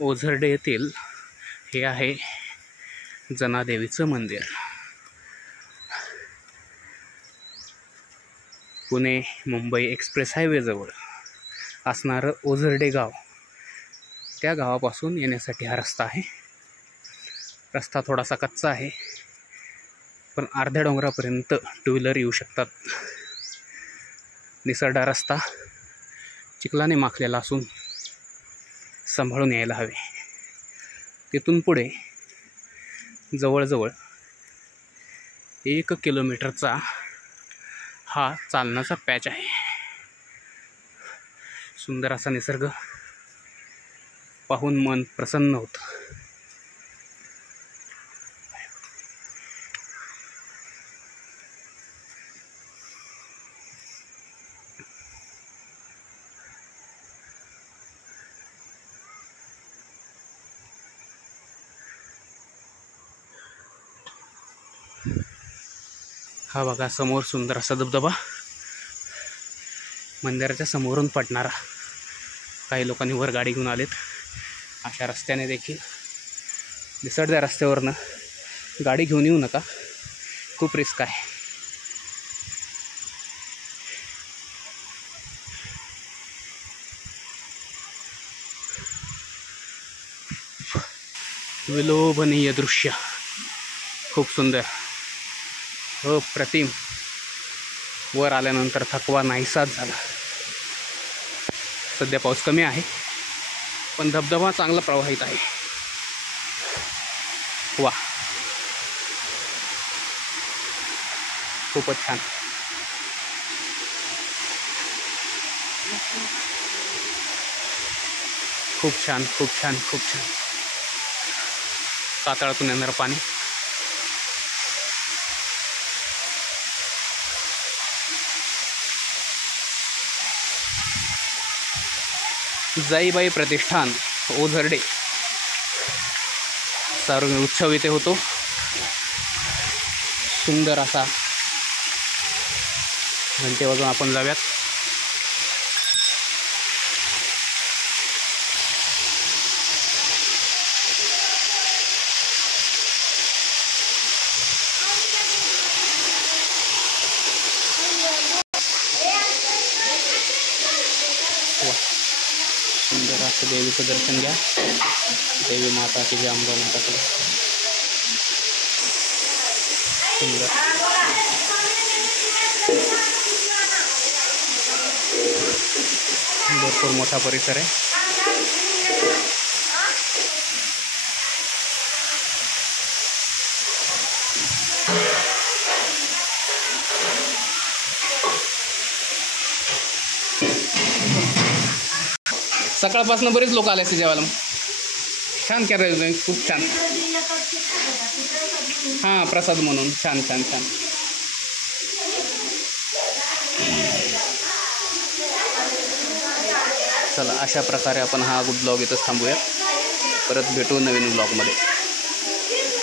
ओझरडे येथील हे आहे जनादेवीचं मंदिर। पुणे मुंबई एक्सप्रेस हायवेजवळ असणारं ओझरडे गाव, त्या गावापासून येण्यासाठी हा रस्ता आहे। रस्ता थोडासा कच्चा आहे, पण अर्ध्या डोंगरापर्यंत टू व्हीलर येऊ शकतात। निसरडा रस्ता चिखलाने माखलेला असून सांभाळून यायला हवे। तिथून पुढे जवळजवळ 1 किलोमीटरचा हा चालण्याचा पॅच आहे। सुंदर असा निसर्ग पाहून मन प्रसन्न होतं। हा बघा समोर सुंदर असा धबधबा, मंदिराच्या समोरून पडणारा। काही लोकांनी वर गाडी घेऊन आलेत। अशा रस्त्याने देखील निसरड्या रस्त्यावरनं गाडी घेऊन येऊ नका, खूप रिस्क आहे। विलोभनीय दृश्य, खूप सुंदर, अप्रतिम। वर आल्यानंतर थकवा नाहीसाच झाला। सध्या पाऊस कमी आहे, पण धबधबा चांगला प्रवाहित आहे। वा, खूपच छान। खूप छान, खूप छान, खूप छान। कातळातून येणारं पाणी, जाईबाई प्रतिष्ठान ओझरडे सार्वजनिक उत्सव इथे होतो। सुंदर असा घंटे वाजवून आपण जाऊयात। सुंदर असं देवीचं दर्शन घ्या। देवी माता की जय, अंबा माता की सुंदर। भरपूर मोठा परिसर आहे। सकाळपासून बरेच लोक आले असते जेवायला। छान केलं तुम्ही, खूप छान। हां, प्रसाद म्हणून छान छान छान। चला, अशा प्रकारे आपण हा ब्लॉग इथंच थांबूया। परत भेटू नवीन ब्लॉगमध्ये।